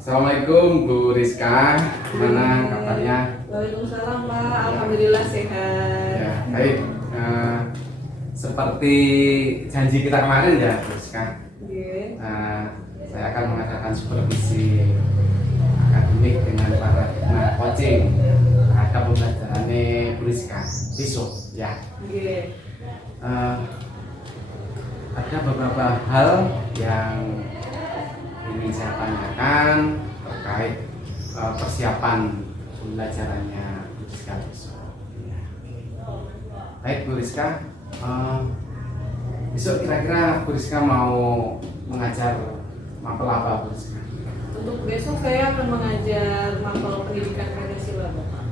Assalamualaikum Bu Rizka, gimana kabarnya? Waalaikumsalam Pak, alhamdulillah sehat. Ya, baik. Seperti janji kita kemarin ya Bu Rizka, Oke. saya akan mengadakan supervisi akademik dengan para coaching terhadap pembelajarannya Bu Rizka besok ya. Oke. Ada beberapa hal yang ingin saya tanyakan terkait persiapan pembelajarannya Bu Rizka besok. Baik Bu Rizka, besok kira-kira Bu Rizka mau mengajar mapel apa Bu Rizka? Untuk besok saya akan mengajar mapel pendidikan Pancasila Bapak.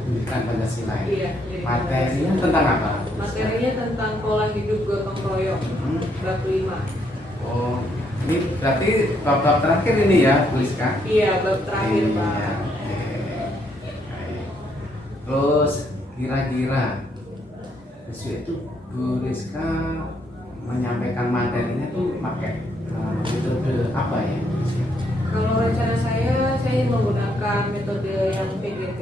Pendidikan Pancasila ya? Iya. pendidikan Materinya Pancasila. tentang apa? Bu Rizka? Materinya tentang pola hidup gotong royong, bab 5. Oh, ini berarti bab terakhir ini ya Bu Rizka? Iya, bab terakhir Iya, Pak. oke. Baik. Terus kira-kira besok itu Bu Rizka menyampaikan materinya tuh pakai metode apa ya Bu Rizka? Kalau rencana saya ingin menggunakan metode yang PGT,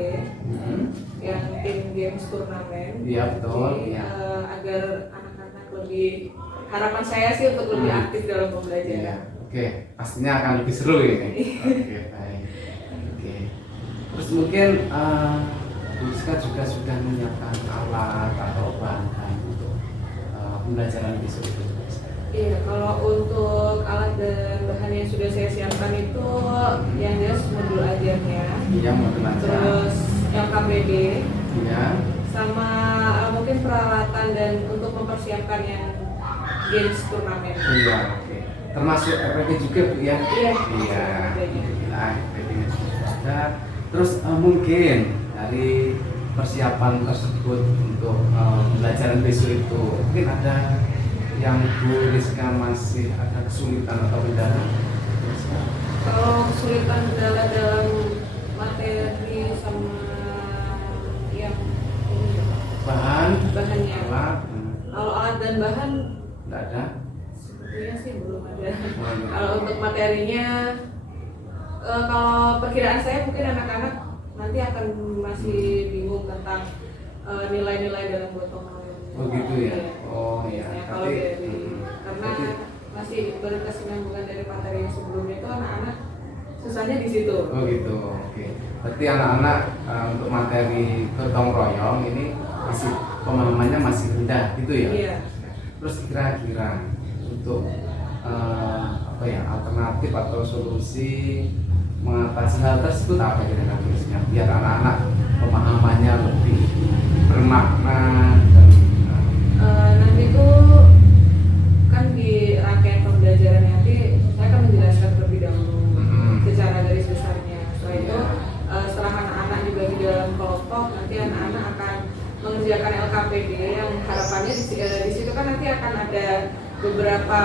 yang tim games turnamen. Iya betul. Jadi, Iya. agar anak-anak lebih, harapan saya sih untuk lebih aktif dalam Iya. pembelajaran. Oke, pastinya akan lebih seru ini. Oke, baik. Oke. Terus mungkin Bu Rizka juga sudah menyiapkan alat atau bahan untuk pembelajaran besok itu. Bu Rizka? Iya, kalau untuk alat dan bahan yang sudah saya siapkan itu yang jelas modul ajarnya, Iya, mau belajar. terus yang KPD, Iya. sama mungkin peralatan dan untuk mempersiapkan yang games turnamen. Iya, oke. Termasuk RPG juga Bu ya? Iya. Iya. RPG. Alhamdulillah, RPG-nya sudah ada. Terus mungkin dari persiapan tersebut untuk pembelajaran besok itu mungkin ada yang Bu Rizka masih ada kesulitan atau kendala? Kalau kesulitan kendala dalam materi sama yang ini, Bahan, bahannya. alat, Kalau alat dan bahan tidak ada. sepertinya sih belum ada. Oh, iya. Kalau untuk materinya, kalau perkiraan saya mungkin anak-anak nanti akan masih bingung tentang nilai-nilai dalam gotong royong. Oh gitu ya? Iya. Oh iya. Biasanya kalau dari, karena berarti- masih berkesinambungan dari materi yang sebelumnya itu anak-anak susahnya di situ. Oh gitu, oke. Berarti anak-anak untuk materi gotong royong ini masih pemahamannya masih rendah gitu ya? Iya. Terus kira-kira untuk apa ya, alternatif atau solusi mengatasi hal tersebut apa kira-kira biar anak-anak pemahamannya lebih bermakna dan Nanti itu kan di rangkaian pembelajaran nanti saya akan menjelaskan terlebih dahulu secara garis besarnya. Setelah itu setelah anak-anak juga di dalam kelompok, nanti anak-anak akan mengerjakan LKPD yang harapannya di situ kan nanti akan ada beberapa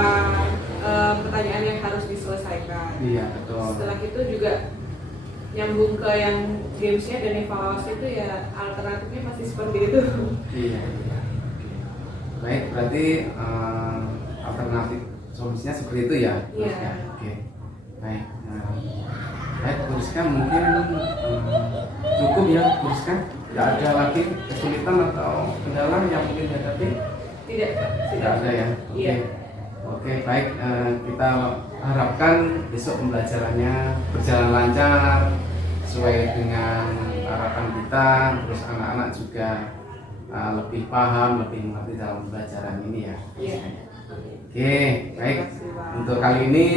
pertanyaan yang harus diselesaikan. iya betul. Setelah itu juga nyambung ke yang gamesnya dan evaluasi itu ya alternatifnya masih seperti itu. Iya, iya. Oke. Baik, berarti alternatif solusinya seperti itu ya? Iya. Rizka? Oke. Baik. Baik, Bu Rizka mungkin cukup ya, Bu Rizka? Tidak ada lagi kesulitan atau kendala yang mungkin dihadapi? Tidak. Tidak ada ya? Oke. Iya. Oke, baik. Kita harapkan besok pembelajarannya berjalan lancar sesuai dengan harapan kita. Terus anak-anak juga lebih paham, lebih mengerti dalam pembelajaran ini ya. Iya. Oke, baik. Untuk kali ini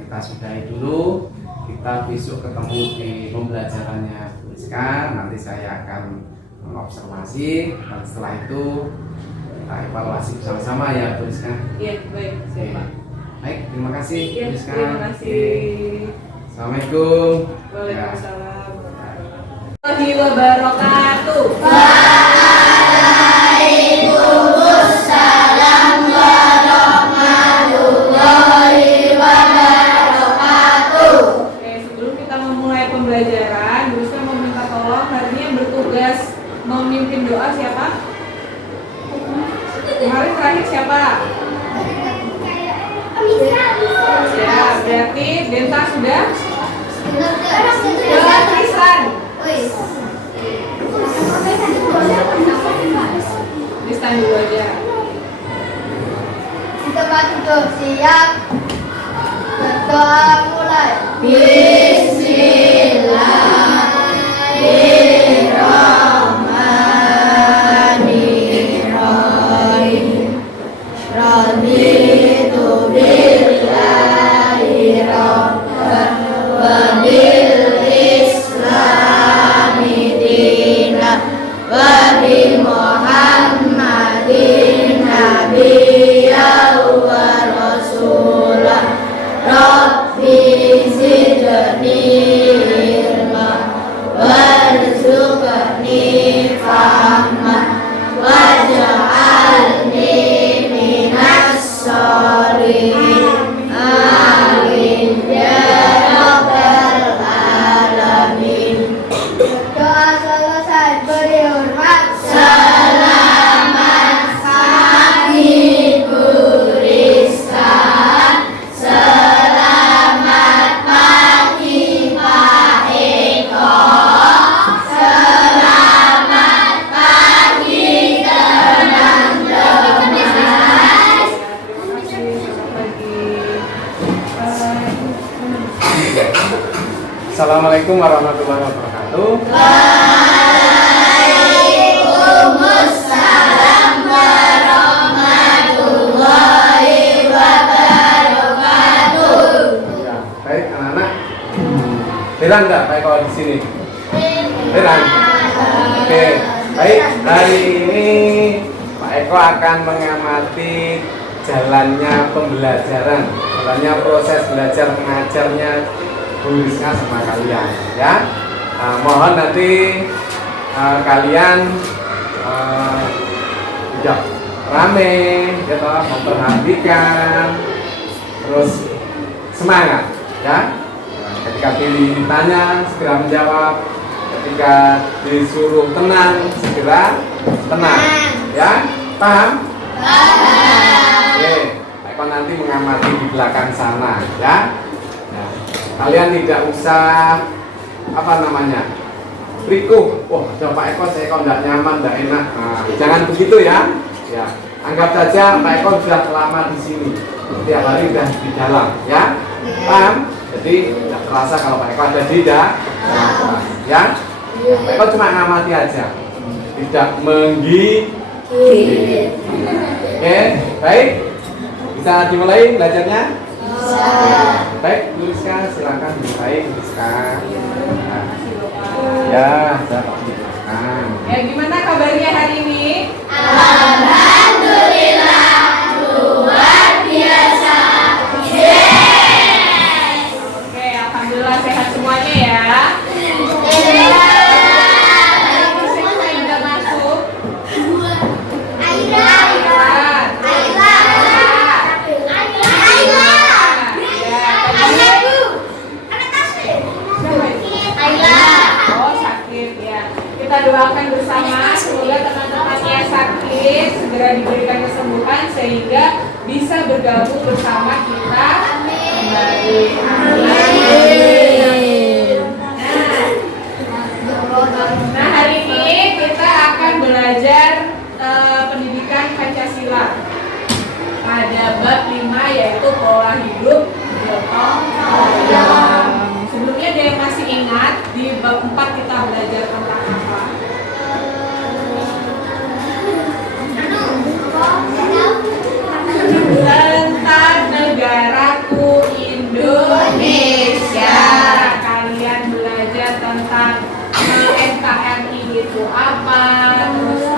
kita sudahi dulu. Kita besok ketemu di pembelajarannya Bu Rizka. Nanti saya akan mengobservasi dan setelah itu kita evaluasi bersama-sama ya Bu Rizka. Iya, baik, siap Pak. Baik, terima kasih Iya, Bu Rizka. terima kasih. Oke. Assalamualaikum. Waalaikumsalam warahmatullahi wabarakatuh. Oke, sebelum kita memulai pembelajaran, Bu Rizka meminta tolong hari ini yang bertugas memimpin doa siapa? Kemarin terakhir siapa? Ya, berarti Denta sudah Tristan. Tristan dulu aja. Tempat duduk siap. Berdoa mulai. Bismillahirrahmanirrahim. Raditu billahi rabban wa bil islami dinan wa bi Muhammadin nabiyyan wa rasulah. Rabbi zidni ilma warzuqni fahma waj'alni minas sholihin. Amin ya rabbal alamin. Doa selesai, beri hormat. Selamat pagi Bu Ristan. Selamat pagi Pak Eko. Selamat pagi teman-teman. Terima kasih. Selamat pagi. Assalamualaikum warahmatullahi wabarakatuh. Waalaikumsalam warahmatullahi wabarakatuh. Ya, baik anak-anak. Heran nggak Pak Eko di sini? Heran. Oke, baik. Hari ini Pak Eko akan mengamati jalannya pembelajaran, jalannya proses belajar mengajarnya Bu Rizka sama kalian, ya. Mohon nanti kalian tidak rame, ya toh, memperhatikan, terus semangat, ya. Ketika ditanya segera menjawab, ketika disuruh tenang segera tenang, ya. Paham? Oke, Pak Eko nanti mengamati di belakang sana, ya. Nah, kalian tidak usah rikuh. Wah, ada Pak Eko, saya kok tidak nyaman, tidak enak. Nah, jangan begitu ya. Ya, anggap saja Pak Eko sudah lama di sini, setiap hari sudah di dalam, ya. Paham? Jadi tidak terasa kalau Pak Eko ada di dalam, ya. Pak Eko cuma ngamati aja, tidak menggigit. Oke, baik. Bisa dimulai belajarnya? Baik, Bu Rizka, silakan dimulai, Bu Rizka. Ya, silakan. Ya, gimana kabarnya hari ini? Alhamdulillah luar biasa. Oke, alhamdulillah sehat semuanya ya. Siapa yang udah masuk? Oh, sakit ya. Kita doakan bersama semoga teman-temannya sakit segera diberikan kesembuhan sehingga bisa bergabung bersama kita kembali. Amin. Nah, hari ini kita akan belajar pendidikan Pancasila pada bab 5 yaitu pola hidup gotong royong. Sebelumnya ada yang masih ingat di bab 4 kita belajar tentang apa? Tentang negaraku Indonesia. Kalian belajar tentang NKRI itu apa, terus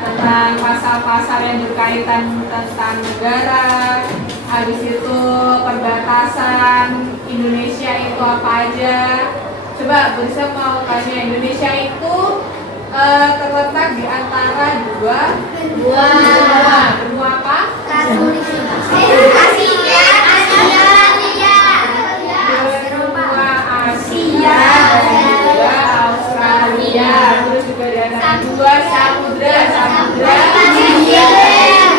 tentang pasal-pasal yang berkaitan tentang negara. Habis itu perbatasan Indonesia itu apa aja. Coba bisa mau tanya, Indonesia itu terletak di antara dua apa? Benua Asia dan juga Australia. Terus juga di antara dua samudra ya, masih ingat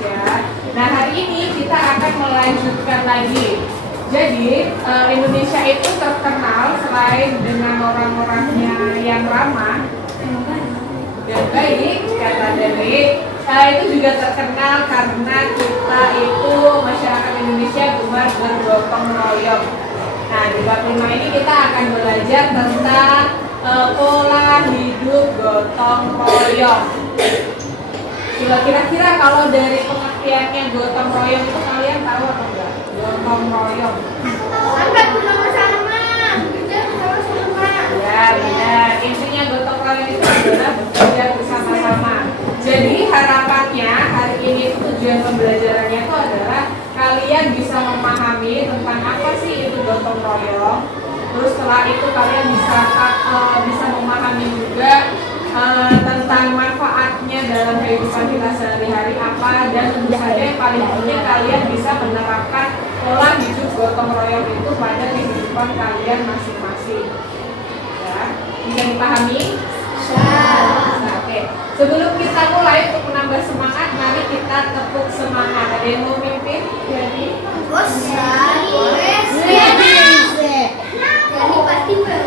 ya. Nah, hari ini kita akan melanjutkan lanjutkan lagi. Jadi Indonesia itu terkenal selain dengan orang-orangnya yang ramah dan baik, kata dari itu juga terkenal karena kita itu masyarakat Indonesia gemar bergotong royong. Nah, di bab 5 ini kita akan belajar tentang pola hidup gotong royong. Kira-kira kalau dari pengertiannya gotong royong itu kalian tahu atau enggak? Gotong royong. Angkat bersama-sama. Kerja bersama-sama. Ya, benar. Intinya gotong royong itu adalah bekerja bersama-sama. Jadi harapannya hari ini tujuan pembelajarannya itu adalah kalian bisa memahami tentang apa sih itu gotong royong. Terus setelah itu kalian bisa memahami juga tentang manfaatnya dalam kehidupan kita sehari-hari apa, dan tentu saja yang paling penting kalian bisa menerapkan pola hidup gotong royong itu pada kehidupan kalian masing-masing. Ya, bisa dipahami? Nah, oke. Sebelum kita mulai untuk menambah semangat, mari kita tepuk semangat. Ada yang mau mimpin? Jadi,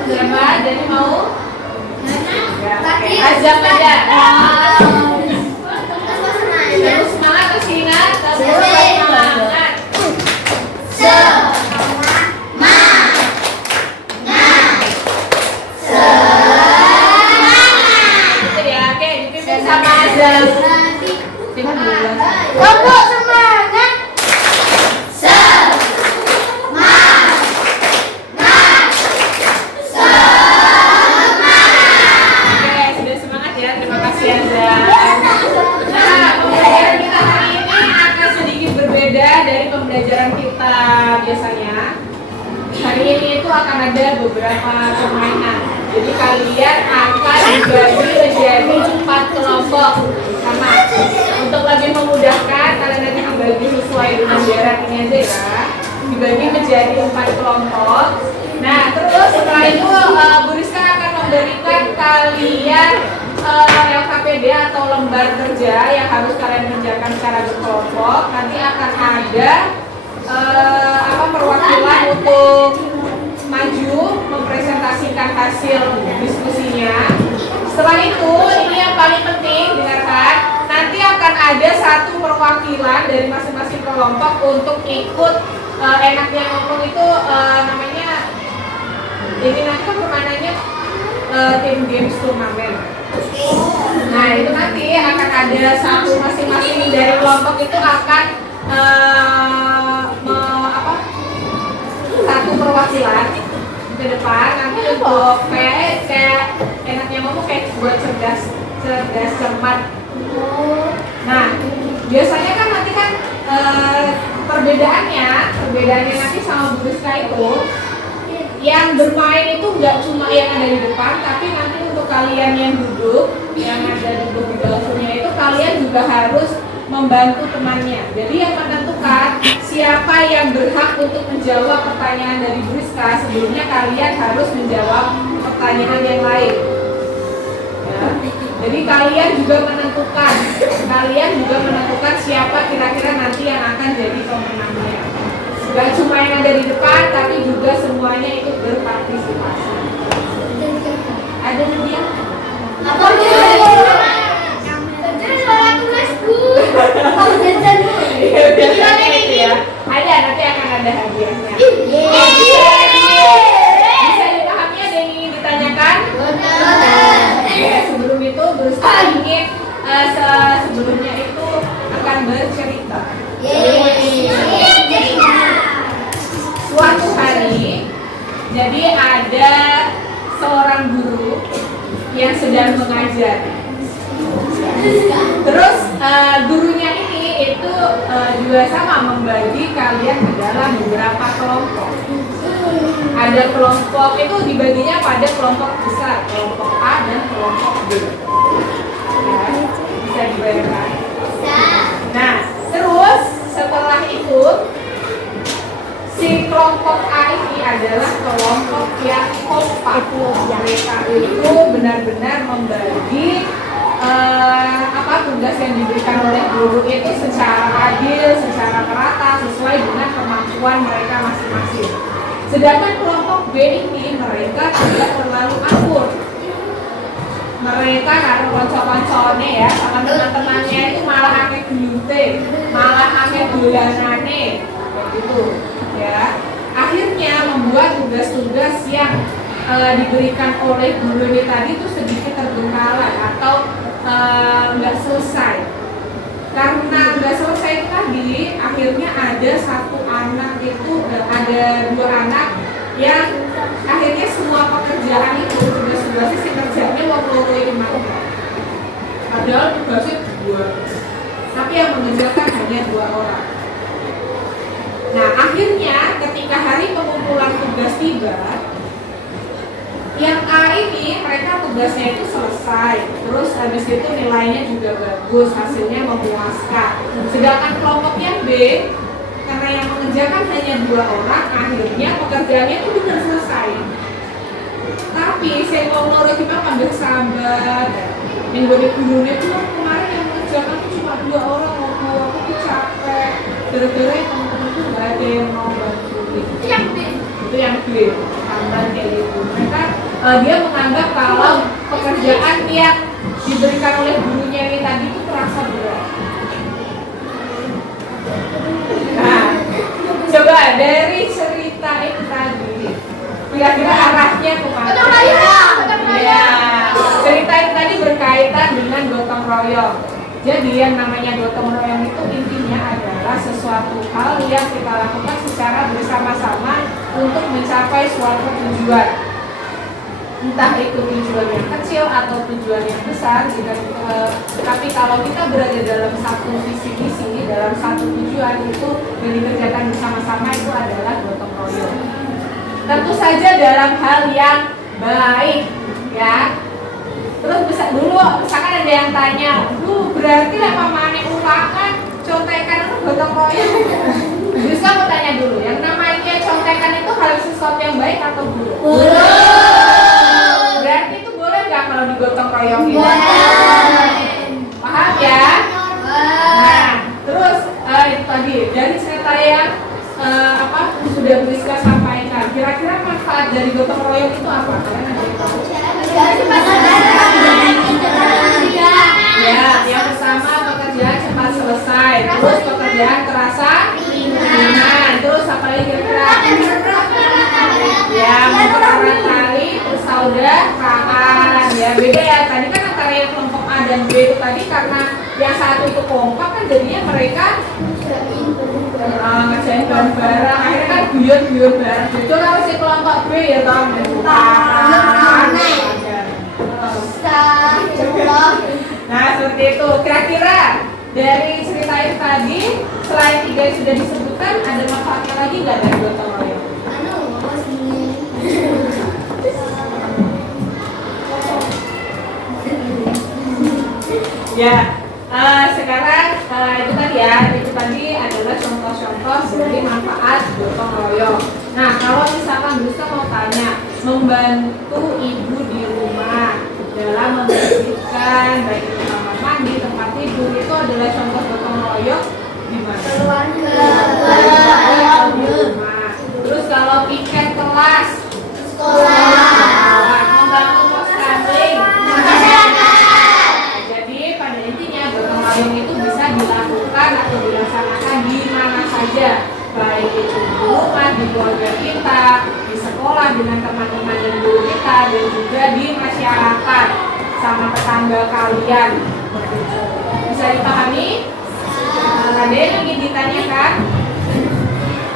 siapa? Jadi mau? Ya, oke. Azam aja. Terus semangat, terus ingat, terus semangat. Itu ya, oke. Dipimpin sama Azam. Kelompok semangat. Oke, sudah semangat ya. Terima kasih Azam. Nah, pembelajaran kita hari ini akan sedikit berbeda dari pembelajaran kita biasanya. Hari ini itu akan ada beberapa permainan. Jadi kalian akan dibagi menjadi 4 kelompok. Sama. Untuk lebih memudahkan, kalian nanti dibagi sesuai dengan jarak ini aja ya. Dibagi menjadi 4 kelompok. Nah, terus setelah itu Bu Rizka akan memberikan kalian LKPD atau lembar kerja yang harus kalian kerjakan secara berkelompok. Nanti akan ada perwakilan untuk maju mempresentasikan hasil diskusinya. Setelah itu, ini yang paling penting, dengarkan. Nanti akan ada satu perwakilan dari masing-masing kelompok untuk ikut enaknya ngomong itu namanya. Ini nanti permainannya tim games turnamen. Nah, itu nanti akan ada satu masing-masing dari kelompok itu akan satu perwakilan ke depan nanti untuk kayak enaknya ngomong kayak buat cerdas cermat. Nah, biasanya kan nanti kan perbedaannya nanti sama Bu Rizka itu yang bermain itu nggak cuma yang ada di depan, tapi nanti untuk kalian yang duduk yang ada di bawahnya itu kalian juga harus membantu temannya. Jadi yang menentukan siapa yang berhak untuk menjawab pertanyaan dari Bu Rizka, sebelumnya kalian harus menjawab pertanyaan yang lain. Ya. Jadi kalian juga menentukan siapa kira-kira nanti yang akan jadi pemenangnya. Gak cuma yang ada di depan, tapi juga semuanya ikut berpartisipasi. Ada dia? Apa suara tulis Bu? Ya. Ada, nanti akan ada hadiahnya. Bisa dipahami, ada yang ingin ditanyakan? Oke, sebelum itu Rizka ingin sebelumnya itu akan bercerita. Suatu hari, jadi ada seorang guru yang sedang mengajar. Terus gurunya ini itu juga sama membagi kalian ke dalam beberapa kelompok. Ada kelompok itu dibaginya pada kelompok besar, kelompok A dan kelompok B. Ya, bisa dibayangkan. Nah, terus setelah itu si kelompok A ini adalah kelompok yang kompak. Mereka itu benar-benar membagi tugas yang diberikan oleh guru itu secara adil, secara merata, sesuai dengan kemampuan kemampuan mereka masing-masing. Sedangkan kelompok B ini mereka tidak terlalu akur. Mereka karo kanca-kancane ya, sama teman-temannya itu malah akeh gelute, malah akeh dolanane, begitu ya. Akhirnya membuat tugas-tugas yang diberikan oleh guru ini tadi itu sedikit terbengkalai atau nggak selesai. Karena nggak selesai tadi, akhirnya ada satu anak itu, ada dua anak yang akhirnya semua pekerjaan itu tugas-tugasnya si kerjanya waktu ini mau. Padahal tugasnya dua, tapi yang mengerjakan hanya 2 orang. Nah akhirnya ketika hari pengumpulan tugas tiba, yang A ini mereka tugasnya itu selesai, terus habis itu nilainya juga bagus, hasilnya memuaskan. Sedangkan kelompok yang B, karena yang mengerjakan hanya 2 orang, akhirnya pekerjaannya itu benar selesai. Tapi saya mau loro kita ambil sahabat, yang gue gurunya itu kemarin yang mengerjakan itu cuma 2 orang, aku tuh capek. Gara-gara teman-teman itu nggak ada yang mau bantuin. Itu yang B, tambahan kayak gitu. Mereka dia menganggap kalau pekerjaan yang diberikan oleh gurunya ini tadi itu terasa berat. Nah, coba dari cerita itu tadi, kira-kira arahnya kemana? Ya, cerita itu tadi berkaitan dengan gotong royong. Jadi yang namanya gotong royong itu intinya adalah sesuatu hal yang kita lakukan secara bersama-sama untuk mencapai suatu tujuan. Entah itu tujuan yang kecil atau tujuan yang besar, tapi kalau kita berada dalam satu visi misi, dalam satu tujuan itu yang dikerjakan bersama-sama itu adalah gotong royong. Tentu saja dalam hal yang baik, ya. Terus misalkan ada yang tanya, berarti lah mamane ulangan, contekan itu gotong royong. Bisa aku tanya dulu, yang namanya contekan itu hal sesuatu yang baik atau buruk? Berarti itu boleh nggak kalau digotong royongin? Paham ya? Nah, terus itu tadi dari cerita yang sudah Rizka sampaikan. Kira-kira manfaat dari gotong royong itu apa? Kalian ada yang tahu? Ya, yang pertama pekerjaan cepat selesai. Terus pekerjaan terasa ringan. Terus apa lagi kira-kira? Ya, mempererat tali persaudaraan. Ya, beda ya. Tadi kan antara yang kelompok A dan B itu tadi karena yang satu itu kompak kan jadinya mereka ngerjain bareng-bareng. Akhirnya kan guyon-guyon bareng. Itu kalau si kelompok B ya tahu Nah seperti itu. Kira-kira dari cerita itu tadi selain 3 yang sudah disebutkan ada manfaatnya lagi nggak dari gotong royong? Ya, sekarang itu tadi adalah contoh-contoh dari manfaat gotong royong. Nah, kalau misalkan Busta mau tanya, membantu ibu di rumah dalam membersihkan baik itu kamar mandi, tempat tidur itu adalah contoh gotong royong di mana? Rumah. Terus kalau piket kelas, sekolah, membantu posting, jadi pada intinya gotong royong itu bisa dilakukan atau dilaksanakan di mana saja, baik itu di rumah, di keluarga kita, di sekolah dengan teman-teman dan guru kita, dan juga di masyarakat sama tetangga kalian. Bisa dipahami? Ada yang ingin ditanyakan?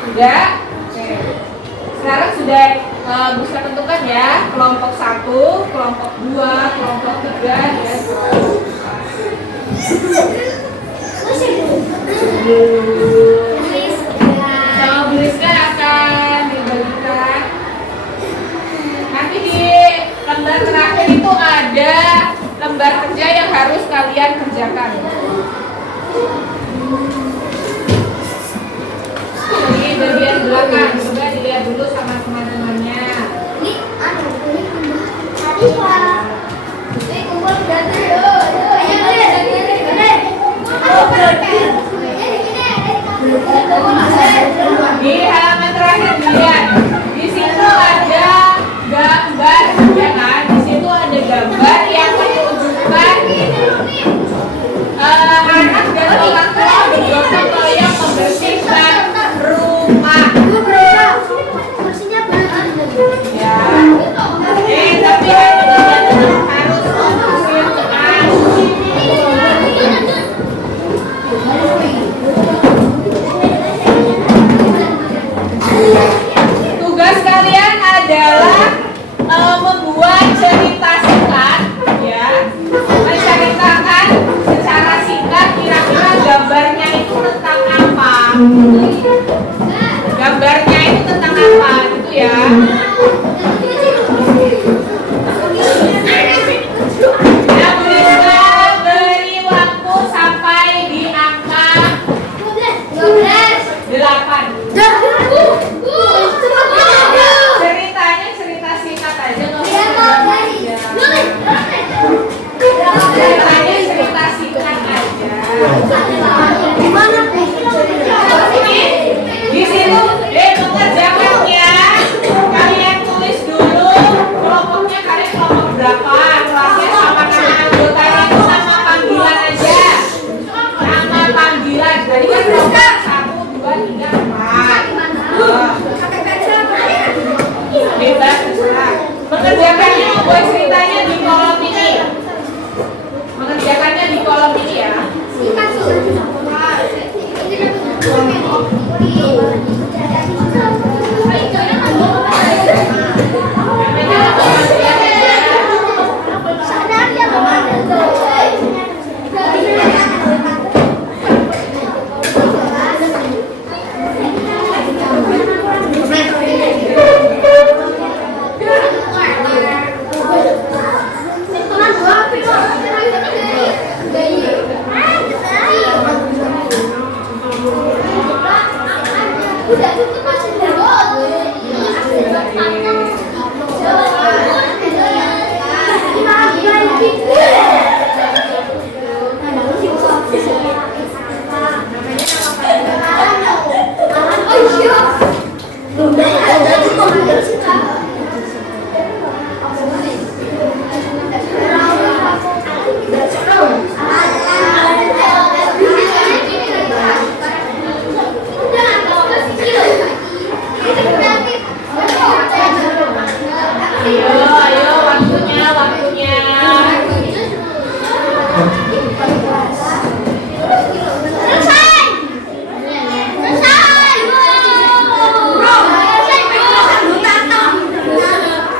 Sudah? Oke. Sekarang sudah bisa tentukan ya, kelompok 1, kelompok 2, kelompok 3 dan kelompok 4. Sama Briska akan dibagikan. Nanti di lembar terakhir itu ada lembar kerja yang harus kalian kerjakan. Ini bagian belakang, coba dilihat dulu sama teman-temannya. lupa. Kursinya berat. Ya. Tapi harus fokuskan. Tugas kalian adalah membuat cerita singkat, ya. Menceritakan secara singkat kira-kira gambarnya itu tentang apa. Gambarnya itu tentang apa, gitu ya. Ya, bisa beri waktu sampai di angka 8. Ceritanya cerita singkat aja, nggak usah panjang. Ceritanya cerita singkat aja. Di situ mengerjakannya kalian tulis dulu kelompoknya, kalian kelompok berapa, kelasnya sama nama anggotanya itu nama panggilan aja. Nama panggilan tadi kan kelompok 1, 2, 3, 4. Bebas terserah. Mengerjakannya membuat ceritanya di kolom ini. Mengerjakannya di kolom ini ya. Udah cukup masih Ayo, waktunya.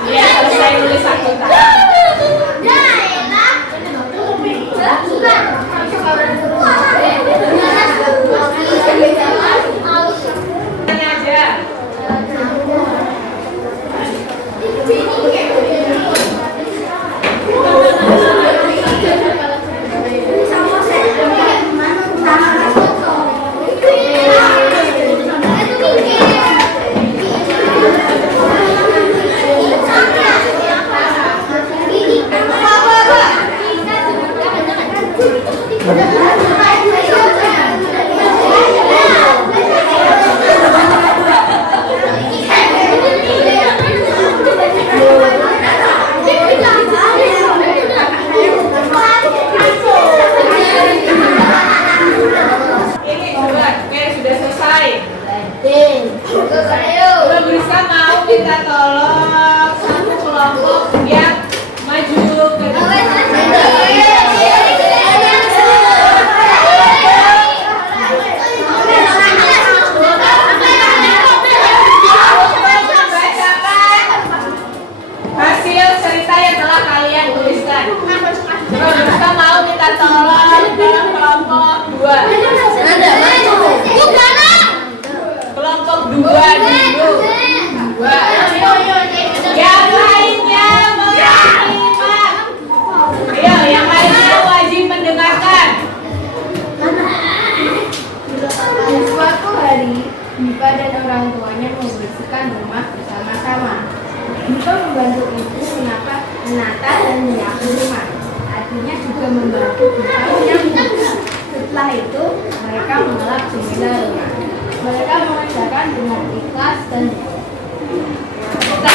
Ya, selesai nulis satu kata. Tanya aja. Ini coba, sudah selesai. Belum bisa, mau minta tolong satu kelompok yang maju ke depan. Hasil cerita yang telah kalian tuliskan. Kalau bisa mau minta tolong dalam kelompok 2. Kelompok 2 dulu. 2. Yang lainnya menyimak. Ayo, yang lainnya wajib mendengarkan. Suatu hari, Dipa dan orang tuanya membersihkan rumah bersama-sama. Dipa membantu ibu menata dan menyapu rumah. Artinya juga membantu Dipa menyapu. Setelah itu, mereka mengelap jendela rumah. Mereka mengerjakan dengan ikhlas dan Tiga.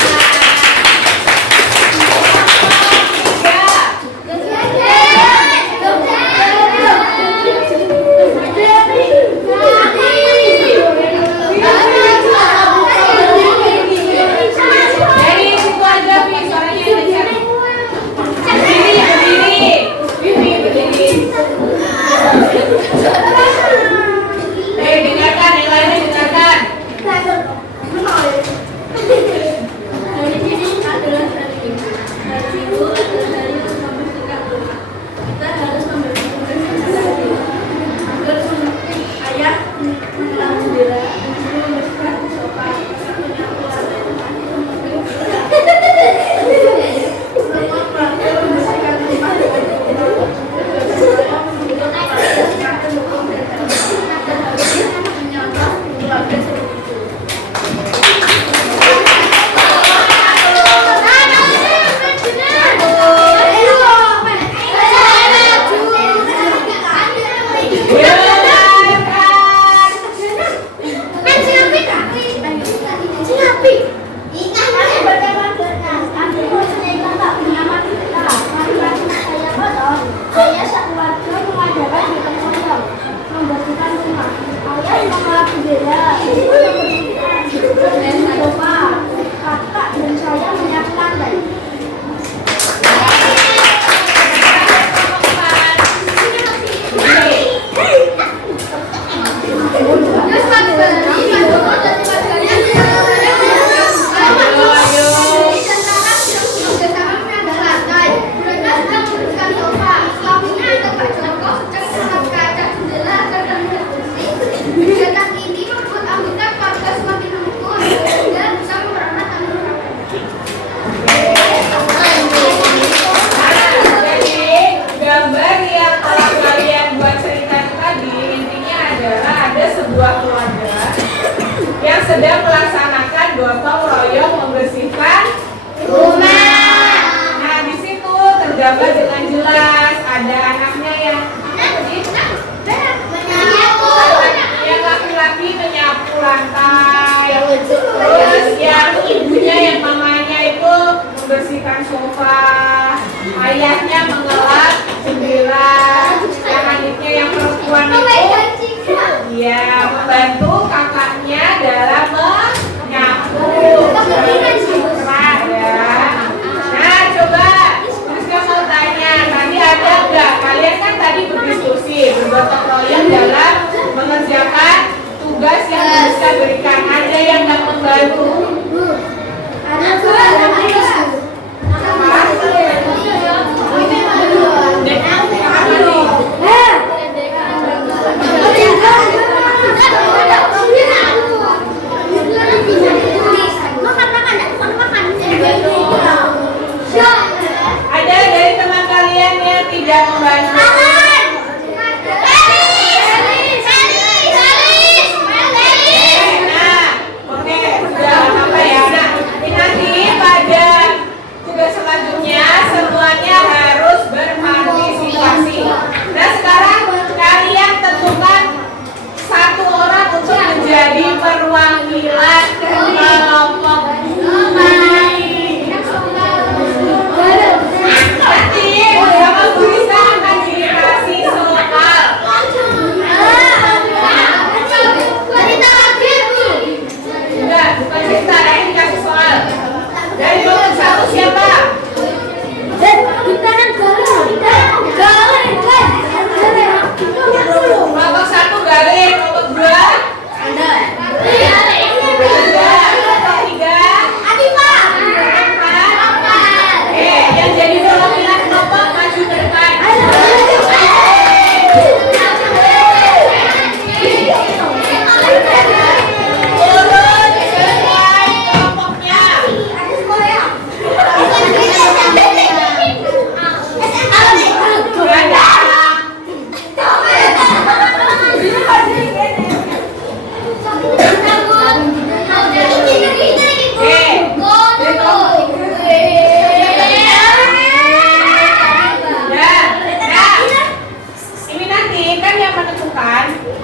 sedang melaksanakan gotong royong membersihkan rumah. Nah, di situ tergambar dengan jelas ada anaknya yang laki-laki menyapu lantai, terus yang ibunya yang mamanya itu membersihkan sofa, ayahnya mengelap jendela, yang adiknya yang perempuan itu ya membantu kakaknya dalam menyapu. Keren ya. Nah, coba terus kamu mau tanya, tadi ada nggak? Kalian kan tadi berdiskusi, bergotong royong dalam mengerjakan tugas yang bisa berikan. Ada yang nggak membantu? Ada dari teman kalian yang tidak membantu? Semuanya harus berpartisipasi. Nah, sekarang kalian tentukan satu orang untuk menjadi perwakilan kelompok bumi. Nanti sama Bu Risa akan dikasih soal. Enggak, bukan cerita, ini dikasih soal. Dari kelompok 1 siapa? Kelompok 1 Galih, kelompok 2 Anda. Kelompok 3 Atifah. Yang jadi perwakilan kelompok maju ke depan. Turun sesuai kelompoknya.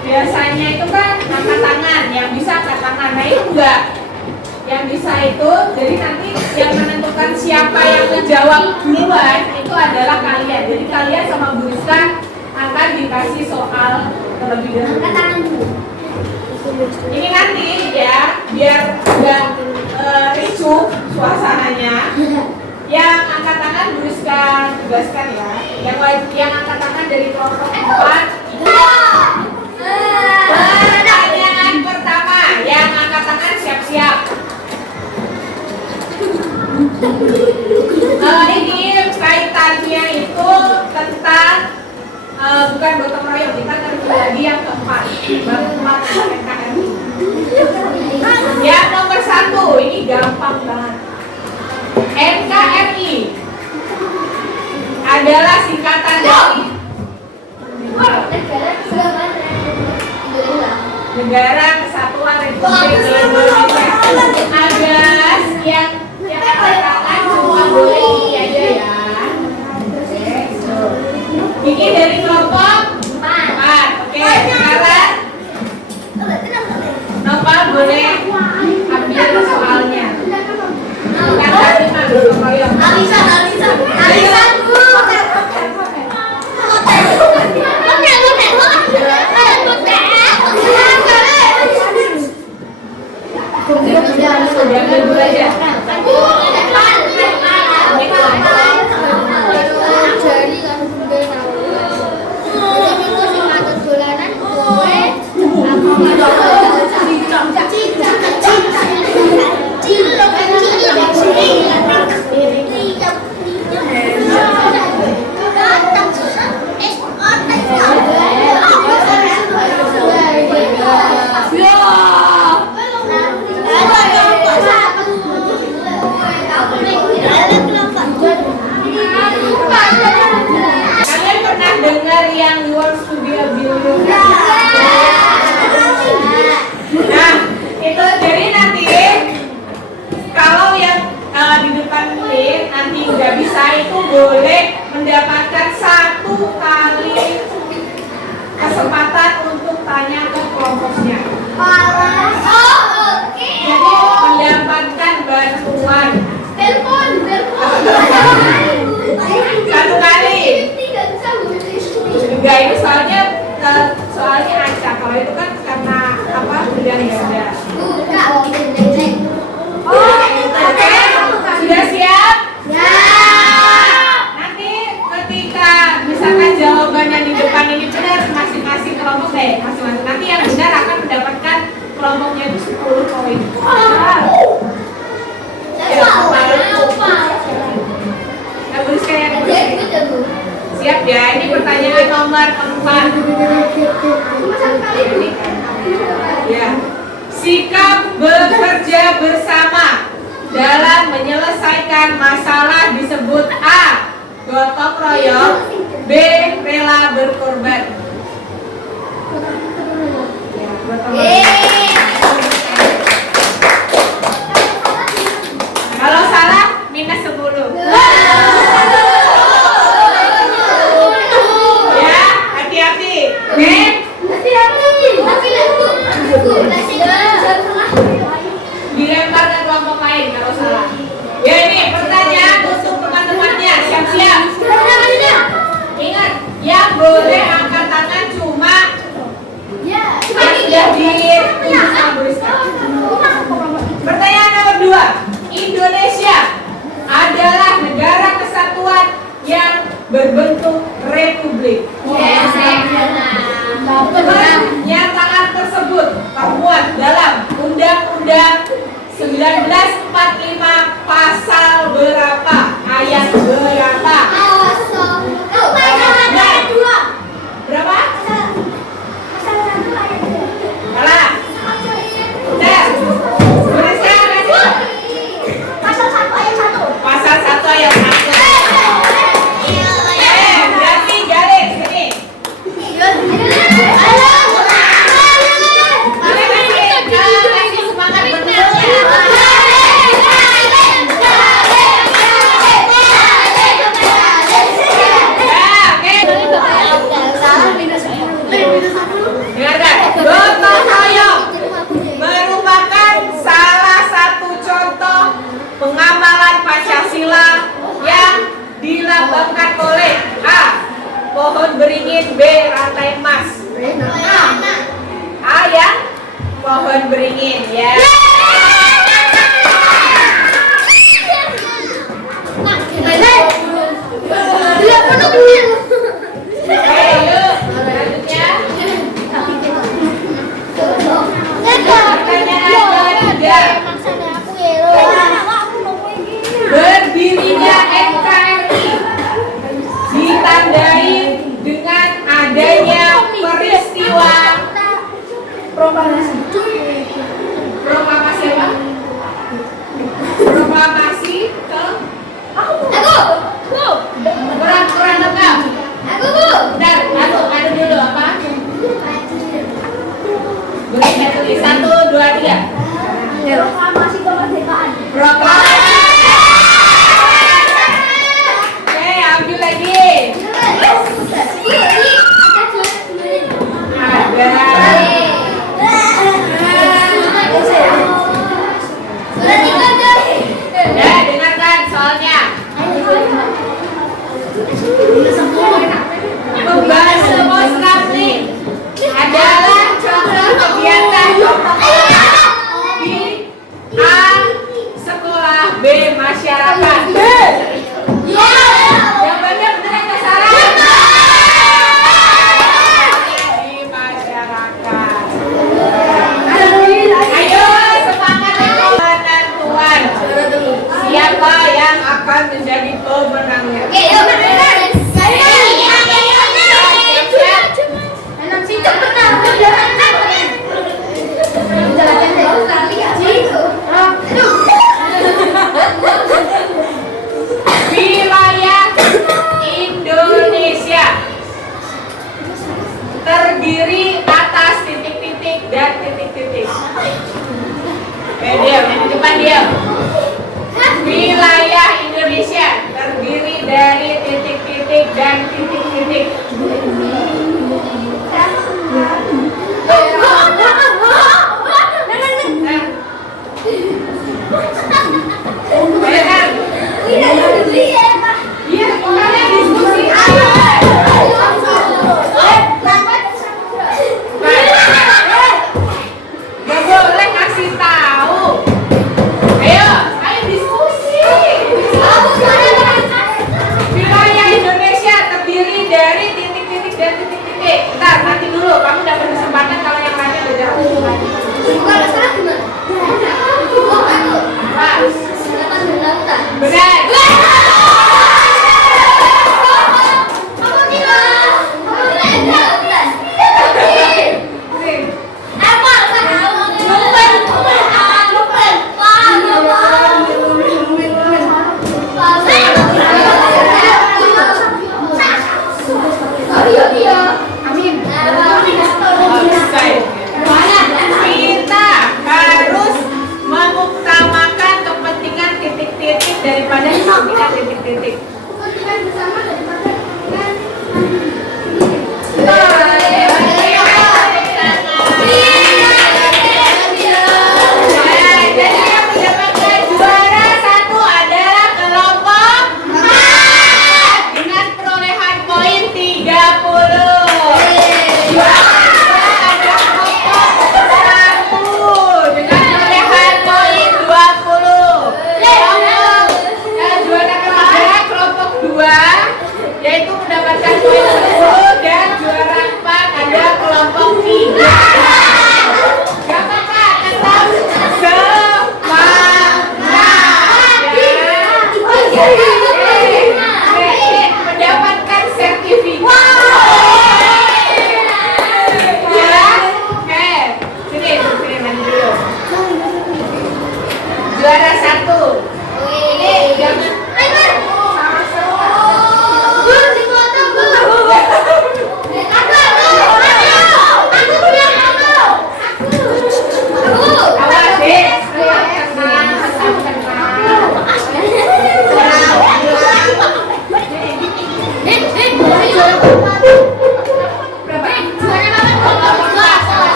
Biasanya itu kan angkat tangan, yang bisa angkat tangan. Nah, itu enggak. Yang bisa itu, jadi nanti yang menentukan siapa yang menjawab duluan itu adalah kalian. Jadi kalian sama Bu Rizka akan dikasih soal terlebih dahulu. Ini nanti ya, biar enggak ricuh suasananya. Yang angkat tangan Bu Rizka tugaskan ya. Yang angkat tangan dari kelompok 4 pertanyaan pertama, yang angkat tangan siap-siap. Ini kaitannya itu tentang bukan gotong royong, kita ngerti lagi yang keempat, bantuan NKRI. Yang nomor 1, ini gampang banget. NKRI adalah singkatan dari Negara Kesatuan Republik Indonesia. Agas yang katakan cuma boleh ini aja ya. Ini dari kelompok 4. Oke, sekarang Nova boleh ambil soalnya. Kata 5 gotong royong. Alisa. Diambil dulu aja. Enggak, itu soalnya acak. Kalau itu kan karena apa? Pilihan ganda. Buka, deng. Oke, sudah siap? Ya. Nanti ketika misalkan jawabannya di depan ini benar, masing-masing kelompok masing-masing. Nanti yang benar akan mendapatkan kelompoknya itu 10 poin. Nah, boleh sekalian. Siap ya, ini pertanyaan nomor 4. Ya. Sikap bekerja bersama dalam menyelesaikan masalah disebut A. Gotong royong, B. Rela berkorban. Ya, gotong royong. Kalau salah minus 10. Ya, hati-hati. Oke? Dilempar ke kelompok lain kalau salah. Ya, ini pertanyaan untuk teman-temannya. Siap-siap. Ingat, yang boleh angkat tangan cuma sudah Pertanyaan nomor 2. Indonesia adalah negara kesatuan yang berbentuk republik. Pernyataan tersebut termuat dalam Undang-Undang 1945 pasal berapa? Ayat berapa? Berapa? Salah. Udah. Tuliskan kasih. Pasal 1 ayat 1. Berarti garis ini. Kasih semangat dengarkan, gotong royong merupakan salah satu contoh pengamalan Pancasila yang dilambangkan oleh A. Pohon beringin, B. Rantai emas. A yang pohon beringin ya. Oke, yuk selanjutnya. Pertanyaan ketiga. Berdirinya NKRI ditandai dengan adanya peristiwa proklamasi apa? Proklamasi ke perang lengkap. Bentar, adu dulu apa? Boleh saya tulis 1, 2, 3. Proklamasi kemerdekaan. Proklamasi. Oke, ambil lagi. Ya, dengarkan soalnya. Membahas demonstrasi adalah contoh kegiatan di A. Sekolah, B. Masyarakat. Yang benar benar yang salah. Di masyarakat. Ayo semangat teman dan tuan. Siapa yang akan menjadi pemenangnya? Wilayah Indonesia terdiri atas titik-titik dan titik-titik. Diam, yang di depan diam. Wilayah Indonesia terdiri dari titik-titik dan titik-titik. Iya, kalian diskusi.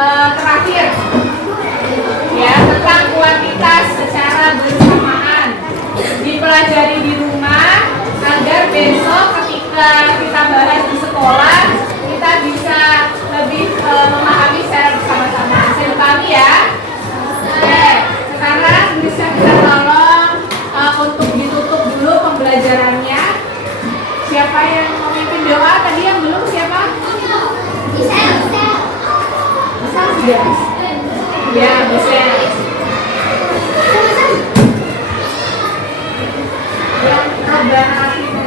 terakhir ya tentang kuantitas secara bersamaan dipelajari di rumah agar besok ketika kita bahas di sekolah kita bisa lebih memahami secara bersama-sama. Saya dipahami ya. Oke, sekarang bisa kita tolong untuk ditutup dulu pembelajarannya. Siapa yang memimpin doa tadi yang belum siapa? Bisa sudah. Ya, bisa. Yang Rabbana atina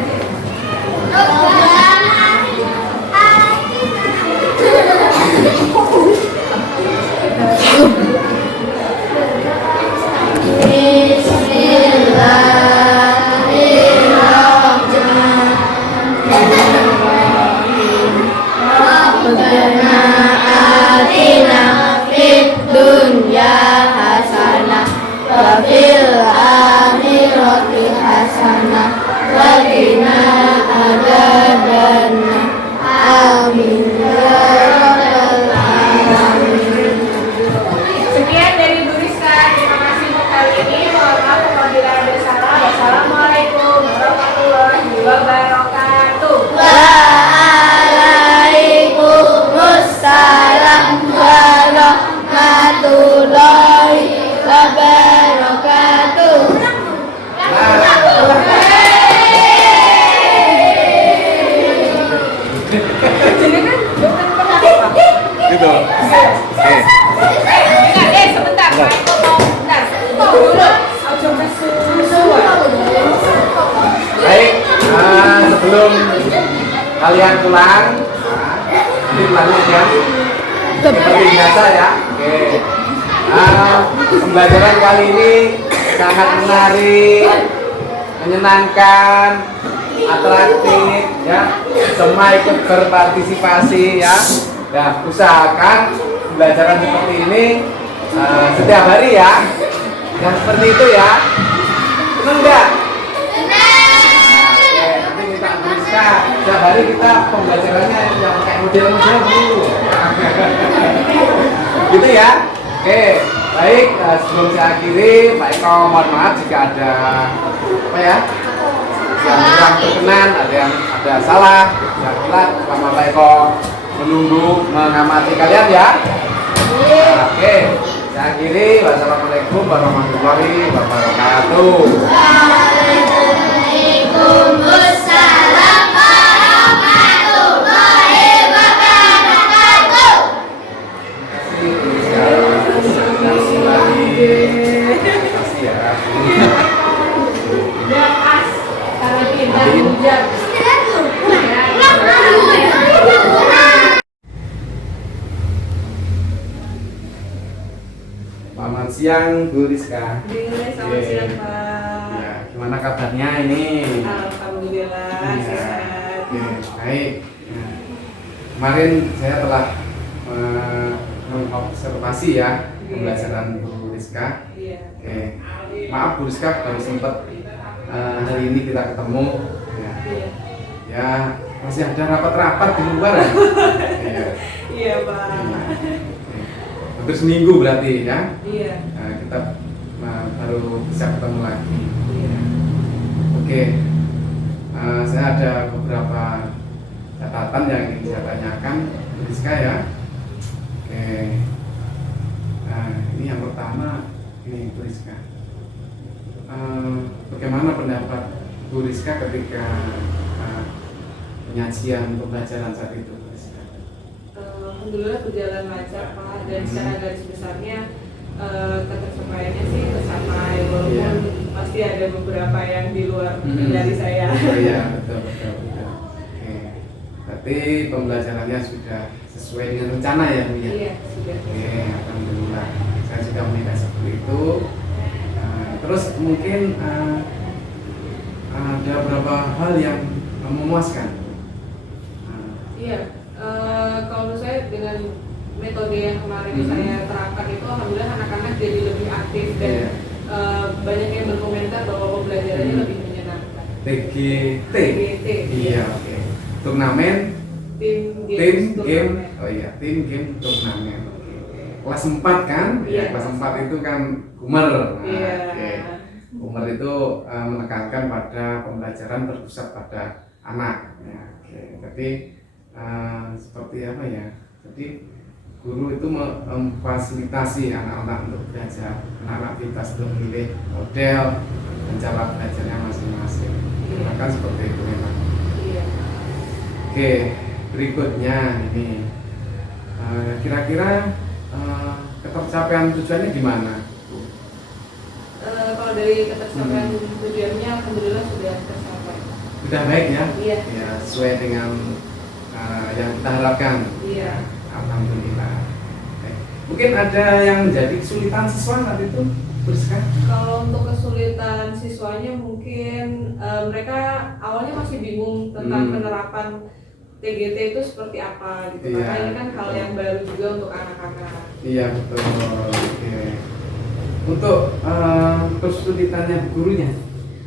Sekian dari Bu Rizka. Terima kasih untuk kali ini. Mohon maaf apabila ada salah. Wassalamualaikum warahmatullahi wabarakatuh. Waalaikumsalam warahmatullahi wabarakatuh. Gitu. Oke. Sebentar. Bentar. Dulu. Baik, sebelum kalian pulang, ini pulangnya jam seperti biasa ya. Oke. Pembelajaran kali ini sangat menarik, menyenangkan, atraktif, ya. Semua ikut berpartisipasi ya. Ya, usahakan pembelajaran seperti ini setiap hari ya. Yang seperti itu ya. Benar enggak? Nanti minta Rizka, setiap hari kita pembelajarannya yang kayak model-model dulu. Gitu ya. Oke, baik. Sebelum saya akhiri, Pak Eko mohon maaf jika ada apa ya yang kurang berkenan, ada salah, yang telat, sama Pak Eko menunggu mengamati kalian ya. Oke, saya akhiri. Wassalamualaikum warahmatullahi wabarakatuh. Waalaikumsalam warahmatullahi wabarakatuh. Terima kasih ya. Udah pas. Karena kita hujan. Selamat siang Bu Rizka. Selamat siang Pak. Ya, gimana kabarnya ini? Alhamdulillah Ya, sehat. oke, baik. Nah, kemarin saya telah mengobservasi ya pembelajaran Bu Rizka. Iya. Oke, maaf Bu Rizka baru sempat hari ini kita ketemu. Ya, Iya. ya masih ada rapat-rapat di luar ya. Iya. Iya Pak. Hampir seminggu berarti ya. Iya. Nah, kita baru bisa ketemu lagi. Iya. Oke, saya ada beberapa catatan yang ingin saya tanyakan Bu Rizka ya. Oke, ini yang pertama ini Bu Rizka. Bagaimana pendapat Bu Rizka ketika penyajian pembelajaran saat itu Bu Rizka? Alhamdulillah berjalan lancar Pak, dan secara garis besarnya ketercapaiannya sih tercapai, walaupun Iya. pasti ada beberapa yang di luar Mhm. dari saya. Oh iya, betul. Oke, berarti pembelajarannya sudah sesuai dengan rencana ya Bu ya? Iya, sudah. Oke, alhamdulillah. Saya juga melihat seperti itu. Terus mungkin ada beberapa hal yang memuaskan. Iya, kalau menurut saya dengan metode yang kemarin Mhm. saya terapkan itu, alhamdulillah anak-anak jadi lebih aktif dan Iya. banyak yang berkomentar bahwa pembelajarannya Mhm. lebih menyenangkan. TGT. TGT. Iya, oke. Turnamen, Tim tim game. turnamen. Oh iya, tim game turnamen. Oke. kelas 4 kan? Iya. Kelas 4 itu kan Gumer. Nah, Iya. oke. Gumer itu menekankan pada pembelajaran berpusat pada anak. Ya, oke. Jadi seperti apa ya? Jadi guru itu memfasilitasi anak-anak untuk belajar, anak-anak bebas untuk memilih model dan cara belajarnya masing-masing. Iya. Bahkan seperti itu memang. Iya. Oke, berikutnya ini kira-kira ketercapaian tujuannya gimana? Kalau dari ketercapaian tujuannya alhamdulillah sudah tercapai. Sudah baik ya? Iya. Ya, sesuai dengan yang kita harapkan. Iya. Alhamdulillah. Oke. Mungkin ada yang menjadi kesulitan siswa saat itu, Friska? Kalau untuk kesulitan siswanya mungkin mereka awalnya masih bingung tentang penerapan TGT itu seperti apa gitu. Iya, Karena ini kan hal betul. yang baru juga untuk anak-anak. Iya betul. Oke. Untuk kesulitannya gurunya,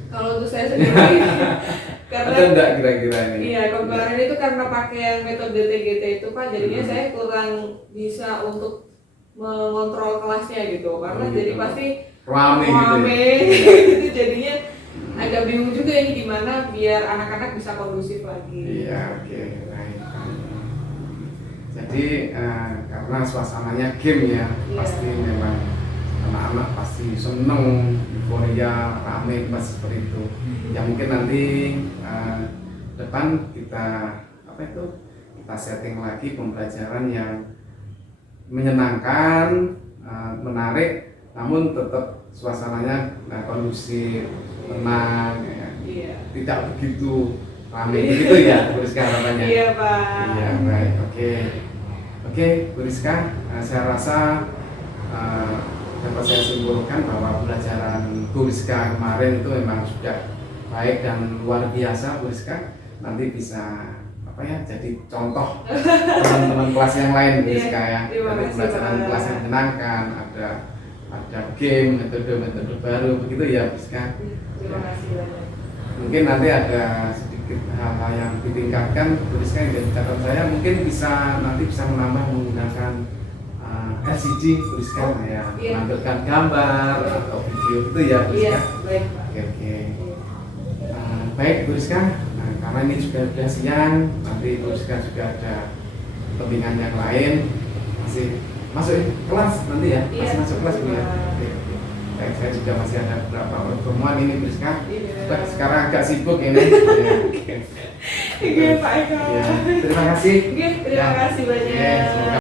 Kalau untuk saya sendiri karena ada enggak kira-kira ini? iya kemarin itu karena pakaian metode TGT itu Pak, jadinya saya kurang bisa untuk mengontrol kelasnya gitu. Karena Oh, gitu. jadi pasti Rame gitu. rame Ya? gitu jadinya agak bingung juga ini gimana biar anak-anak bisa kondusif lagi. Iya, oke, baik. Jadi karena suasananya game ya, Iya. pasti memang anak-anak pasti seneng, euforia, rame pas seperti itu. Ya mungkin nanti depan kita apa itu kita setting lagi pembelajaran yang menyenangkan, menarik, namun tetap suasananya kondusif, tenang, ya. Iya. Tidak begitu rame begitu ya, Bu Rizka harapannya. Iya Pak. Iya, baik, oke, Bu Rizka, saya rasa dapat saya simpulkan bahwa pelajaran Bu Rizka kemarin itu memang sudah baik dan luar biasa, Bu Rizka. Nanti bisa apa ya, jadi contoh teman-teman kelas yang lain, Bu Rizka ya. Terima Dari kasih, pelajaran Pak. kelas yang menyenangkan, ada game, metode-metode baru begitu ya, Bu Rizka. Terima kasih banyak. Mungkin nanti ada sedikit hal-hal yang ditingkatkan, tuliskan yang dari catatan saya mungkin nanti bisa menambah menggunakan LCD, tuliskan ya, Iya. menampilkan gambar atau video itu ya, Iya, tuliskan. baik Pak. Oke. Baik, tuliskan. Nah, karena ini juga sudah siang, nanti tuliskan juga ada kepentingan yang lain, masih masuk kelas nanti ya, Iya. masih masuk kelas Bu ya. Oke. Baik, saya juga masih ada beberapa pertemuan ini, tuliskan. Iya. Sekarang agak sibuk ini. Ya. Oke Pak Eko. Ya, terima kasih. Oke, terima Ya. kasih Oke, banyak. semoga